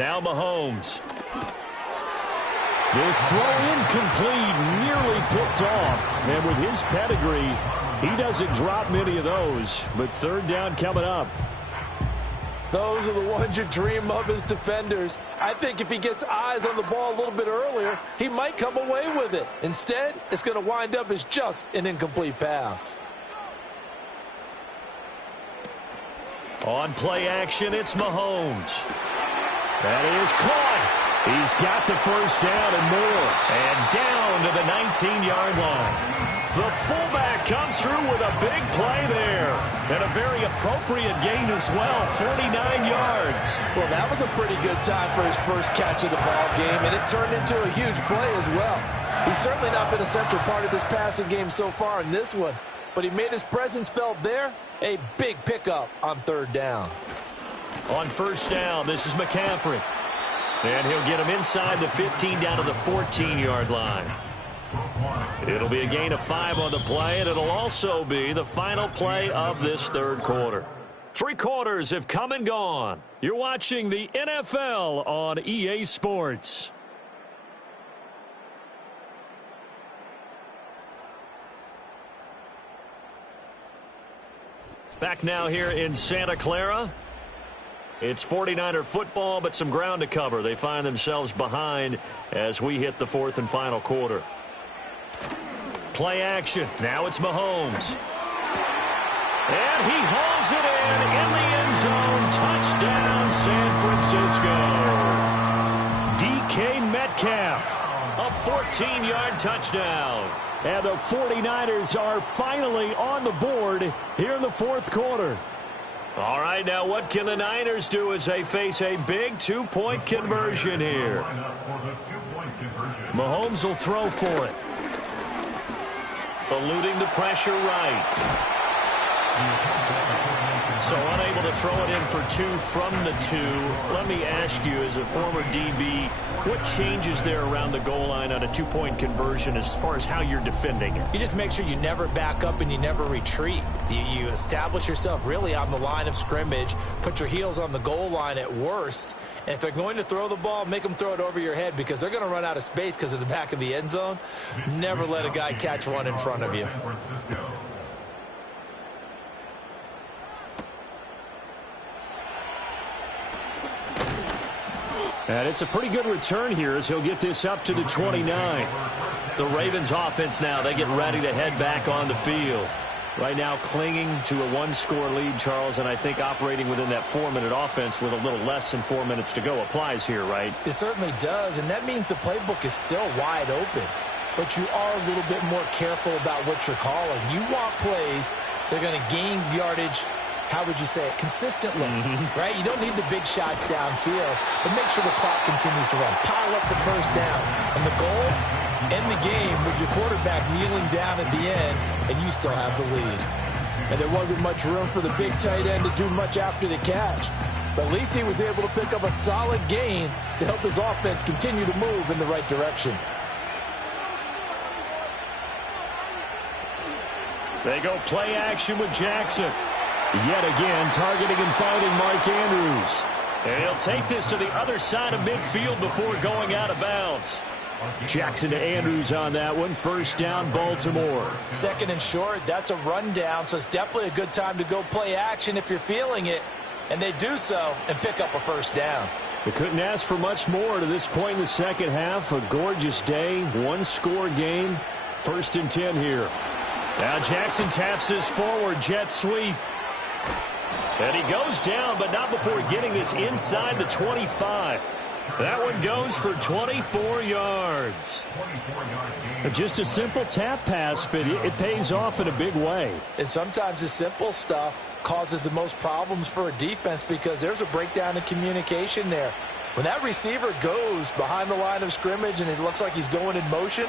Now Mahomes. This throw incomplete, nearly picked off. And with his pedigree, he doesn't drop many of those. But third down coming up. Those are the ones you dream of as defenders. I think if he gets eyes on the ball a little bit earlier, he might come away with it. Instead, it's going to wind up as just an incomplete pass. On play action, it's Mahomes. That is caught. He's got the first down and more. And down to the 19-yard line. The fullback comes through with a big play there. And a very appropriate gain as well, 49 yards. Well, that was a pretty good time for his first catch of the ball game, and it turned into a huge play as well. He's certainly not been a central part of this passing game so far in this one, but he made his presence felt there. A big pickup on third down. On first down, this is McCaffrey. And he'll get him inside the 15 down to the 14-yard line. It'll be a gain of 5 on the play, and it'll also be the final play of this third quarter. 3 quarters have come and gone. You're watching the NFL on EA Sports. Back now here in Santa Clara. It's 49er football, but some ground to cover. They find themselves behind as we hit the 4th and final quarter. Play action. Now it's Mahomes. And he hauls it in the end zone. Touchdown, San Francisco. DK Metcalf. A 14-yard touchdown. And the 49ers are finally on the board here in the 4th quarter. All right, now what can the Niners do as they face a big 2-point conversion here? Mahomes will throw for it. Eluding the pressure right. So unable to throw it in for 2 from the 2. Let me ask you, as a former DB, what changes there around the goal line on a 2-point conversion as far as how you're defending it? You just make sure you never back up and you never retreat. You establish yourself really on the line of scrimmage, put your heels on the goal line at worst, and if they're going to throw the ball, make them throw it over your head because they're going to run out of space because of the back of the end zone. Never let a guy catch one in front of you. And it's a pretty good return here as he'll get this up to the 29. The Ravens offense now, they get ready to head back on the field. Right now clinging to a 1-score lead, Charles, and I think operating within that 4-minute offense with a little less than 4 minutes to go applies here, right? It certainly does, and that means the playbook is still wide open. But you are a little bit more careful about what you're calling. You want plays, they're going to gain yardage, how would you say it, consistently, right? You don't need the big shots downfield, but make sure the clock continues to run. Pile up the first downs. And the goal, end the game with your quarterback kneeling down at the end, and you still have the lead. And there wasn't much room for the big tight end to do much after the catch. But at least he was able to pick up a solid gain to help his offense continue to move in the right direction. They go play action with Jackson. Yet again, targeting and finding Mark Andrews. And he'll take this to the other side of midfield before going out of bounds. Jackson to Andrews on that one. First down, Baltimore. 2nd and short, that's a rundown, so it's definitely a good time to go play action if you're feeling it. And they do so and pick up a first down. They couldn't ask for much more to this point in the second half. A gorgeous day, 1-score game. 1st and 10 here. Now Jackson taps this forward, jet sweep. And he goes down, but not before getting this inside the 25. That one goes for 24 yards. Just a simple tap pass, but it pays off in a big way. And sometimes the simple stuff causes the most problems for a defense because there's a breakdown in communication there. When that receiver goes behind the line of scrimmage and it looks like he's going in motion,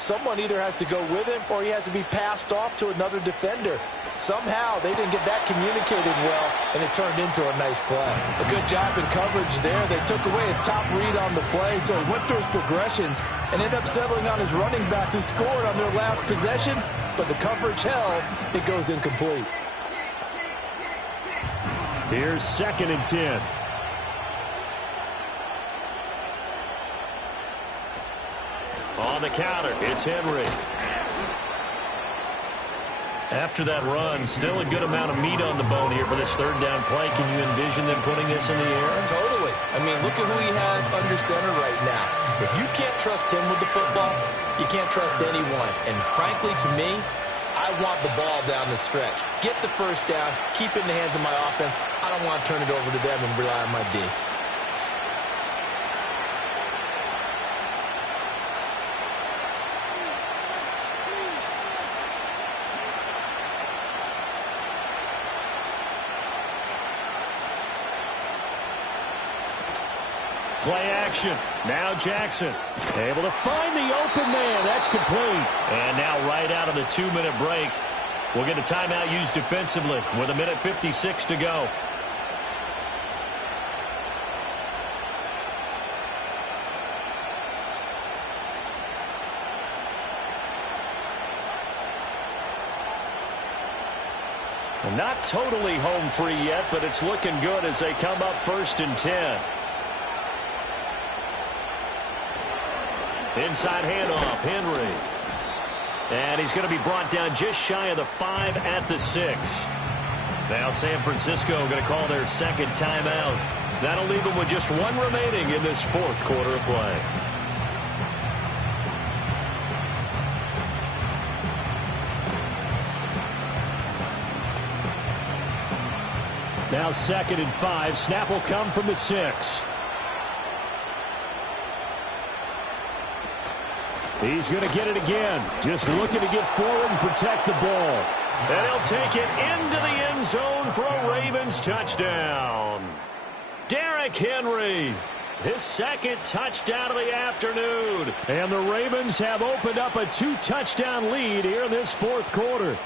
someone either has to go with him or he has to be passed off to another defender. Somehow they didn't get that communicated well, and it turned into a nice play. A good job in coverage there. They took away his top read on the play, so he went through his progressions and ended up settling on his running back who scored on their last possession, but the coverage held. It goes incomplete. Here's 2nd and 10. On the counter, it's Henry. After that run, still a good amount of meat on the bone here for this third down play. Can you envision them putting this in the air? Totally. I mean, look at who he has under center right now. If you can't trust him with the football, you can't trust anyone. And frankly, to me, I want the ball down the stretch. Get the first down, keep it in the hands of my offense. I don't want to turn it over to them and rely on my D. Play action. Now Jackson. Able to find the open man. That's complete. And now right out of the 2-minute break, we'll get a timeout used defensively with 1:56 to go. Not totally home free yet, but it's looking good as they come up 1st and 10. Inside handoff, Henry. And he's going to be brought down just shy of the 5 at the 6. Now San Francisco going to call their second timeout. That'll leave them with just one remaining in this fourth quarter of play. Now 2nd and 5. Snap will come from the 6. He's going to get it again. Just looking to get forward and protect the ball. And he'll take it into the end zone for a Ravens touchdown. Derrick Henry, his second touchdown of the afternoon. And the Ravens have opened up a 2-touchdown lead here in this fourth quarter.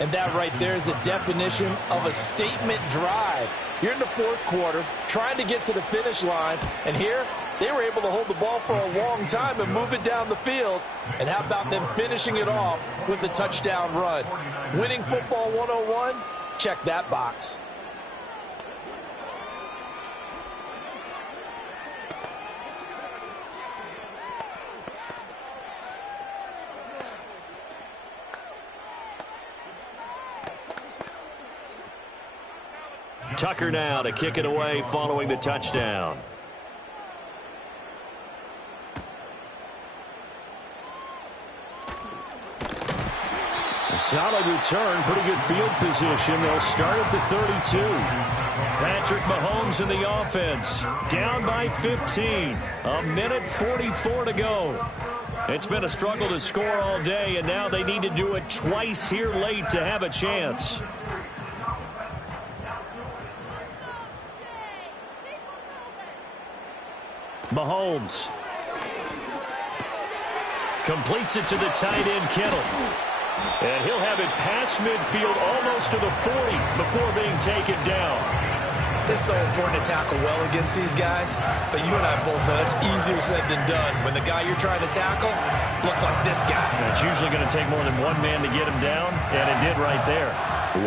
And that right there is a definition of a statement drive. You're in the fourth quarter, trying to get to the finish line, and here they were able to hold the ball for a long time and move it down the field. And how about them finishing it off with the touchdown run? Winning football 101? Check that box. Tucker now to kick it away following the touchdown. A solid return, pretty good field position. They'll start at the 32. Patrick Mahomes in the offense. Down by 15. 1:44 to go. It's been a struggle to score all day, and now they need to do it twice here late to have a chance. Mahomes completes it to the tight end, Kittle. And he'll have it past midfield almost to the 40 before being taken down. It's so important to tackle well against these guys, but you and I both know it's easier said than done when the guy you're trying to tackle looks like this guy. It's usually going to take more than one man to get him down, and it did right there.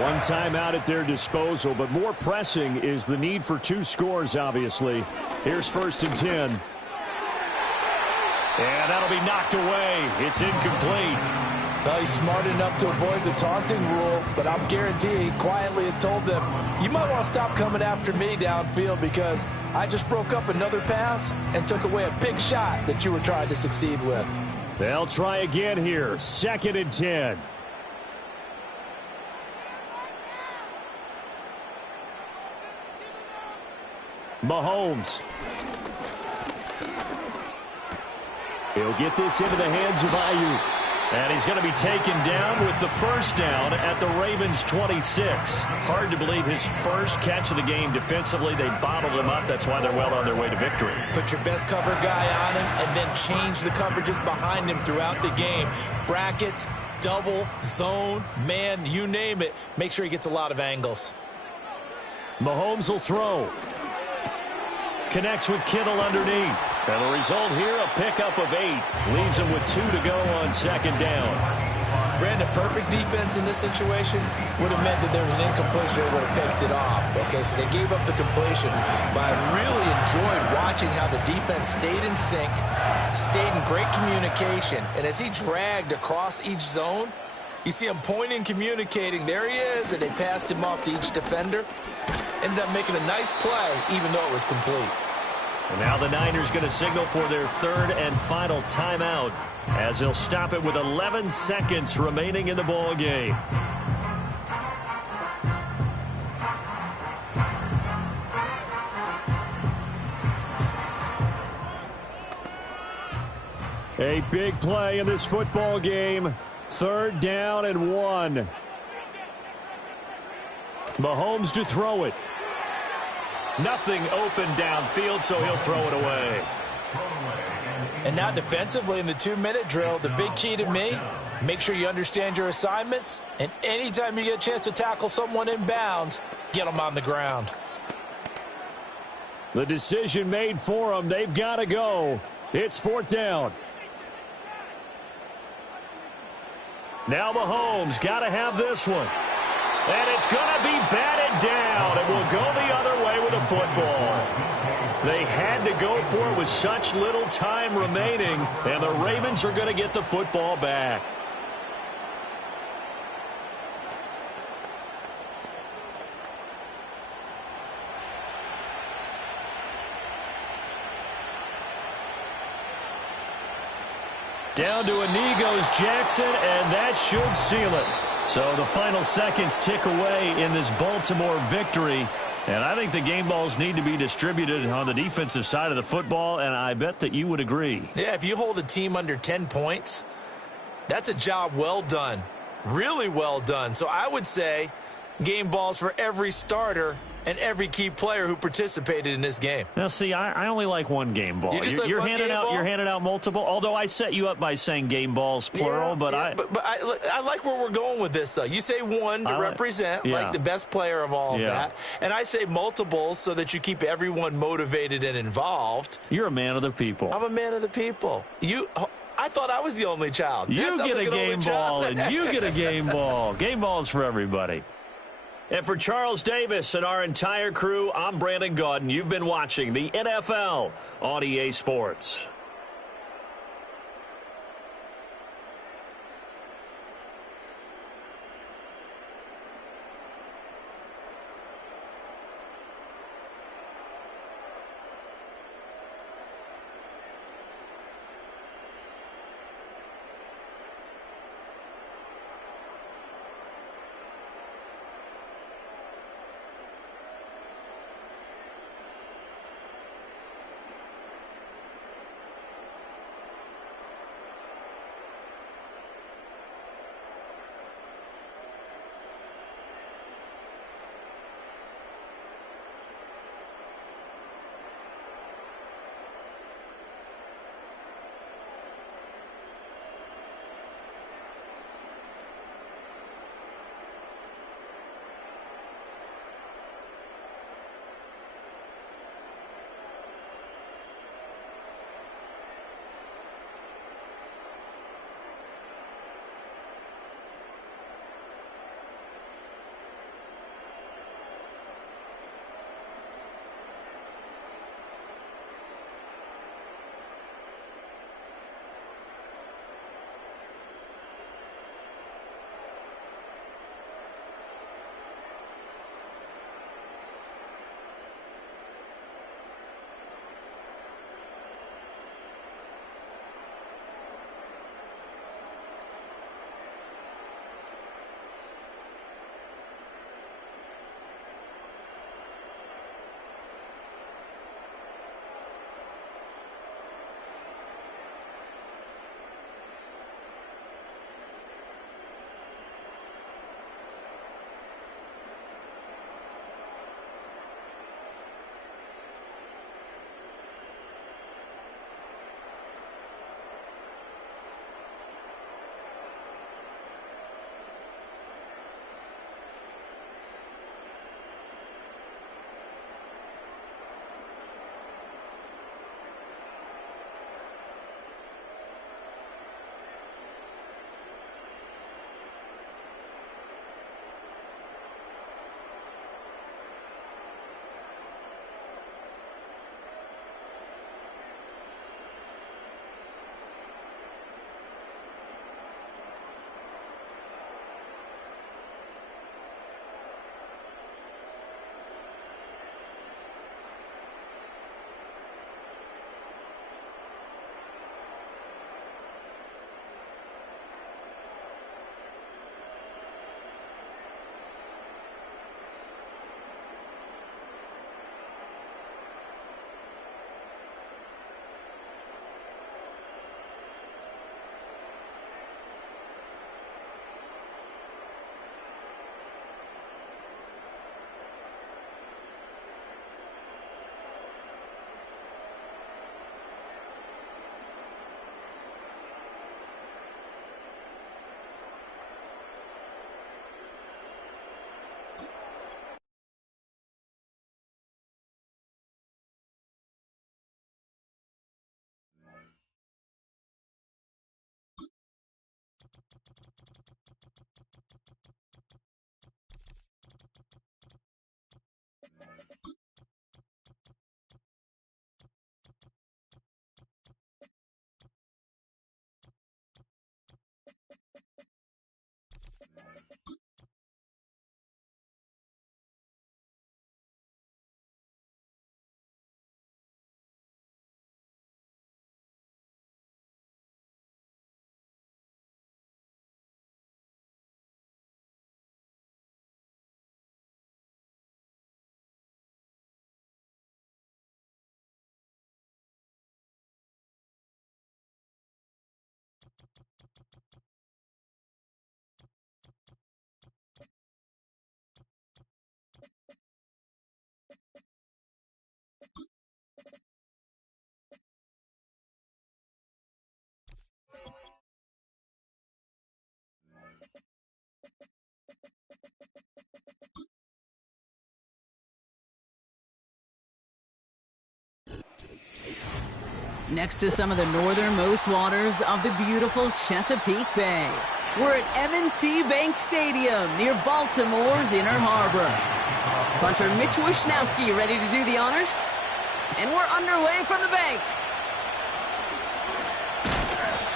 One timeout at their disposal, but more pressing is the need for 2 scores, obviously. Here's 1st and 10. And that'll be knocked away. It's incomplete. Well, he's smart enough to avoid the taunting rule, but I'm guaranteeing he quietly has told them, you might want to stop coming after me downfield because I just broke up another pass and took away a big shot that you were trying to succeed with. They'll try again here. 2nd and 10. Mahomes. He'll get this into the hands of Ayuk. And he's going to be taken down with the first down at the Ravens' 26. Hard to believe his first catch of the game defensively. They bottled him up. That's why they're well on their way to victory. Put your best cover guy on him and then change the coverages behind him throughout the game. Brackets, double, zone, man, you name it. Make sure he gets a lot of angles. Mahomes will throw. Connects with Kittle underneath. And the result here, a pickup of 8. Leaves him with 2 to go on 2nd down. Brandon, perfect defense in this situation would have meant that there was an incompletion that would have picked it off. Okay, so they gave up the completion, but I really enjoyed watching how the defense stayed in sync, stayed in great communication, and as he dragged across each zone, you see him pointing, communicating. There he is, and they passed him off to each defender. Ended up making a nice play, even though it was complete. And now the Niners going to signal for their third and final timeout as they'll stop it with 11 seconds remaining in the ball game. A big play in this football game. 3rd down and 1. Mahomes to throw it. Nothing open downfield, so he'll throw it away. And now defensively in the 2-minute drill, the big key to me, make sure you understand your assignments, and anytime you get a chance to tackle someone in bounds, get them on the ground. The decision made for them. They've got to go. It's 4th down. Now Mahomes got to have this one. And it's going to be batted down. It will go the other way with the football. They had to go for it with such little time remaining, and the Ravens are going to get the football back. Down to a knee goes Jackson, and that should seal it. So the final seconds tick away in this Baltimore victory. And I think the game balls need to be distributed on the defensive side of the football, and I bet that you would agree. Yeah, if you hold a team under 10 points, that's a job well done. Really well done. So I would say game balls for every starter and every key player who participated in this game. Now, see, I only like one game ball. You're handing out multiple. Although I set you up by saying game balls plural, but I like where we're going with this. Though you say one to represent like the best player of all of that, and I say multiples so that you keep everyone motivated and involved. You're a man of the people. I'm a man of the people. I thought I was the only child. You get a game ball, and you get a game ball. Game balls for everybody. And for Charles Davis and our entire crew, I'm Brandon Gaudin. You've been watching the NFL on EA Sports. Next to some of the northernmost waters of the beautiful Chesapeake Bay, we're at M&T Bank Stadium near Baltimore's Inner Harbor. Punter Mitch Wishnowsky ready to do the honors, and we're underway from the bank.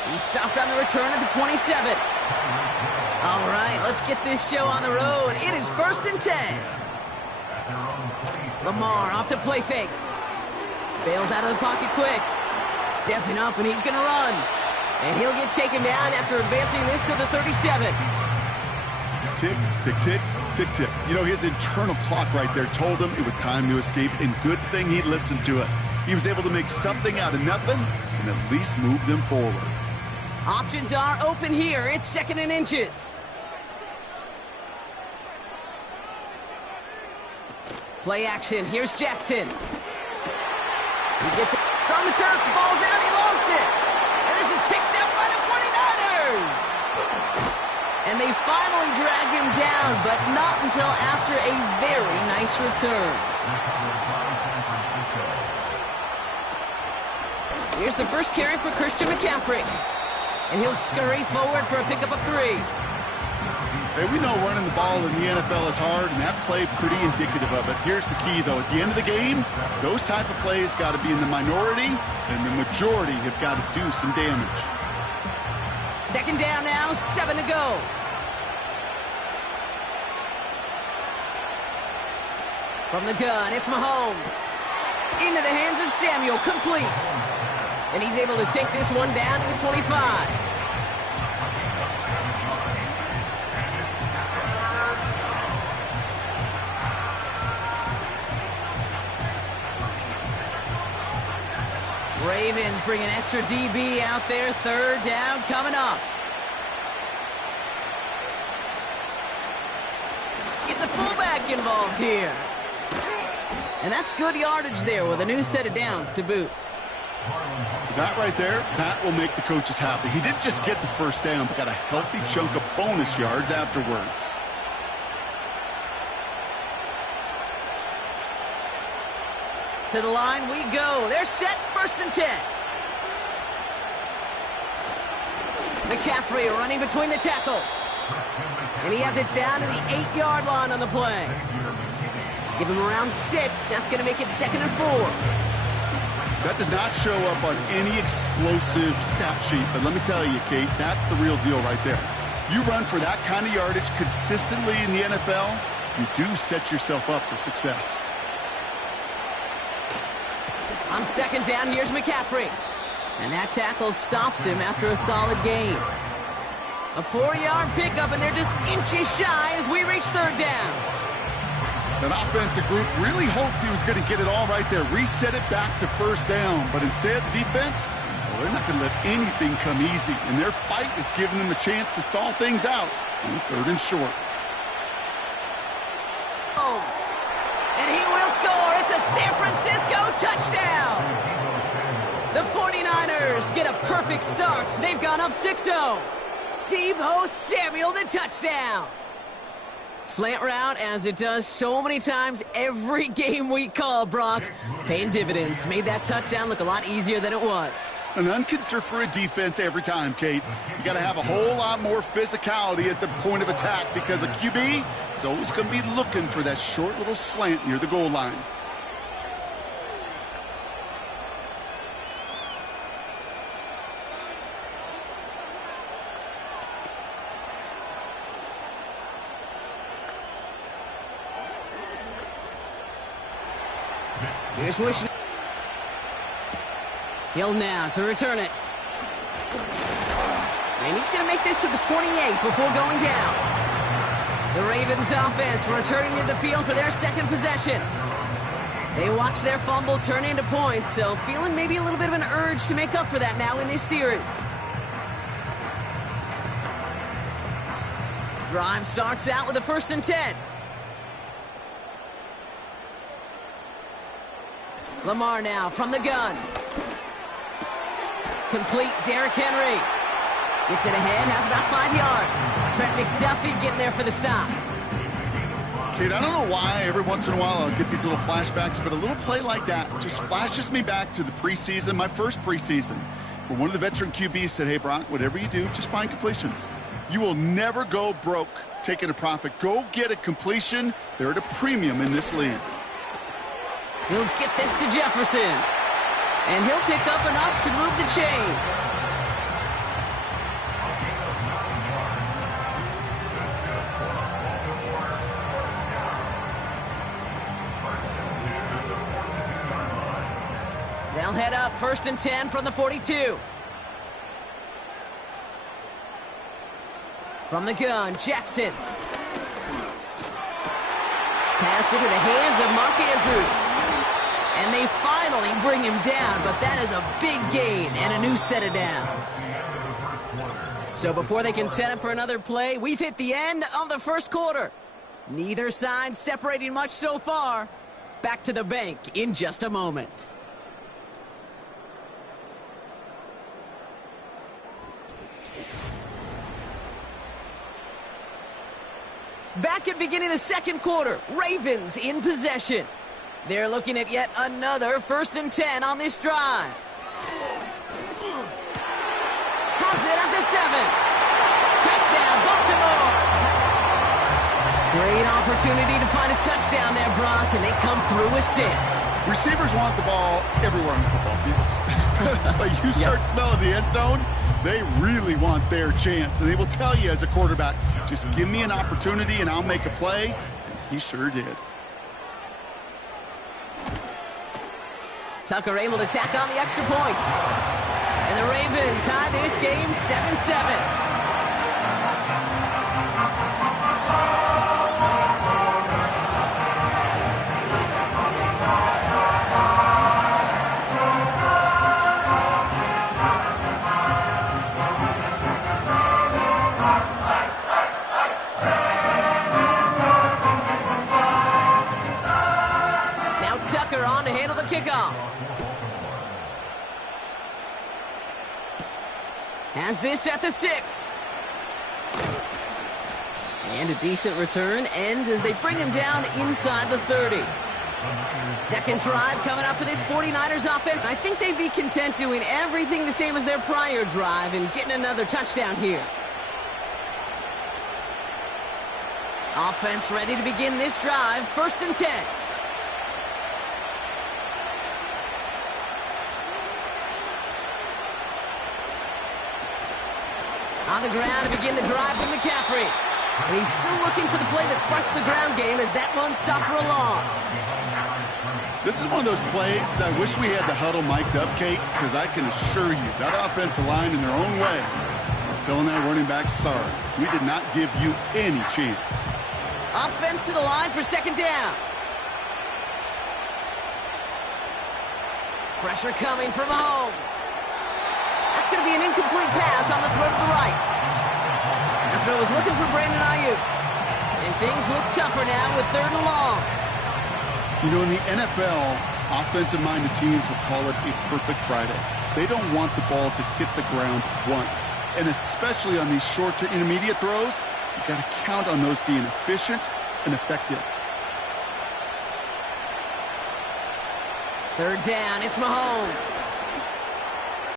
He stopped on the return at the 27. All right, let's get this show on the road. It is 1st and 10. Lamar off to play fake. Bails out of the pocket quick. Stepping up, and he's going to run. And he'll get taken down after advancing this to the 37. Tick, tick, tick, tick, tick. You know, his internal clock right there told him it was time to escape, and good thing he listened to it. He was able to make something out of nothing and at least move them forward. Options are open here. It's 2nd and inches. Play action. Here's Jackson. He gets it. It's on the turf. The ball's out. He lost it. And this is picked up by the 49ers. And they finally drag him down, but not until after a very nice return. Here's the first carry for Christian McCaffrey. And he'll scurry forward for a pickup of 3. Hey, we know running the ball in the NFL is hard, and that play pretty indicative of it. Here's the key, though. At the end of the game, those type of plays got to be in the minority, and the majority have got to do some damage. 2nd down now, 7 to go. From the gun, it's Mahomes. Into the hands of Samuel, complete. And he's able to take this one down to the 25. Ravens bring an extra DB out there. 3rd down coming up. Get the fullback involved here. And that's good yardage there with a new set of downs to boot. That right there, that will make the coaches happy. He didn't just get the 1st down, but got a healthy chunk of bonus yards afterwards. To the line we go. They're set. 1st and 10. McCaffrey running between the tackles. And he has it down to the 8-yard line on the play. Give him around 6. That's going to make it 2nd and 4. That does not show up on any explosive stat sheet, but let me tell you, Kate, that's the real deal right there. You run for that kind of yardage consistently in the NFL, you do set yourself up for success. On 2nd down, here's McCaffrey. And that tackle stops him after a solid gain. A 4-yard pickup, and they're just inches shy as we reach 3rd down. That offensive group really hoped he was going to get it all right there, reset it back to 1st down. But instead, the defense, well, they're not going to let anything come easy. And their fight is giving them a chance to stall things out on 3rd and short. Holmes. And he will score. It's a San Francisco touchdown. The 49ers get a perfect start. They've gone up 6-0. Deebo Samuel, the touchdown. Slant route, as it does so many times every game we call, Brock. Paying dividends. Made that touchdown look a lot easier than it was. An unconcern for a defense every time, Kate. You got to have a whole lot more physicality at the point of attack because a QB, is always going to be looking for that short little slant near the goal line. Here's wishing. He'll now to return it. And he's going to make this to the 28 before going down. The Ravens offense returning to the field for their second possession. They watch their fumble turn into points, so feeling maybe a little bit of an urge to make up for that now in this series. Drive starts out with a 1st and 10. Lamar now from the gun. Complete. Derrick Henry gets it ahead, has about 5 yards. Trent McDuffie getting there for the stop. Kate, I don't know why every once in a while I'll get these little flashbacks, but a little play like that just flashes me back to the preseason, my first preseason, where one of the veteran QBs said, hey, Brock, whatever you do, just find completions. You will never go broke taking a profit. Go get a completion. They're at a premium in this league. He'll get this to Jefferson. And he'll pick up enough to move the chains. They'll head up 1st and 10 from the 42. From the gun, Jackson. Pass into the hands of Mark Andrews. And they finally bring him down, but that is a big gain and a new set of downs. So before they can set up for another play, we've hit the end of the first quarter. Neither side separating much so far. Back to the bank in just a moment. Back at beginning of the second quarter, Ravens in possession. They're looking at yet another 1st and 10 on this drive. Has it at the 7. Touchdown, Baltimore. Great opportunity to find a touchdown there, Brock, and they come through with 6. Receivers want the ball everywhere on the football field. But you start smelling the end zone, they really want their chance. And they will tell you as a quarterback, just give me an opportunity and I'll make a play. And he sure did. Tucker able to tack on the extra point. And the Ravens tie this game 7-7. Now Tucker on to handle the kickoff. Has this at the 6. And a decent return ends as they bring him down inside the 30. Second drive coming up for this 49ers offense. I think they'd be content doing everything the same as their prior drive and getting another touchdown here. Offense ready to begin this drive. 1st and 10. On the ground to begin the drive with McCaffrey. And he's still looking for the play that sparks the ground game as that one stopped for a loss. This is one of those plays that I wish we had the huddle mic'd up, Kate, because I can assure you that offensive line in their own way is telling that running back, sorry, we did not give you any chance. Offense to the line for 2nd down. Pressure coming from Mahomes. That's going to be an incomplete pass on the throw to the right. That throw was looking for Brandon Ayuk. And things look tougher now with 3rd and long. You know, in the NFL, offensive-minded teams will call it a perfect Friday. They don't want the ball to hit the ground once. And especially on these short to intermediate throws, you've got to count on those being efficient and effective. 3rd down, it's Mahomes.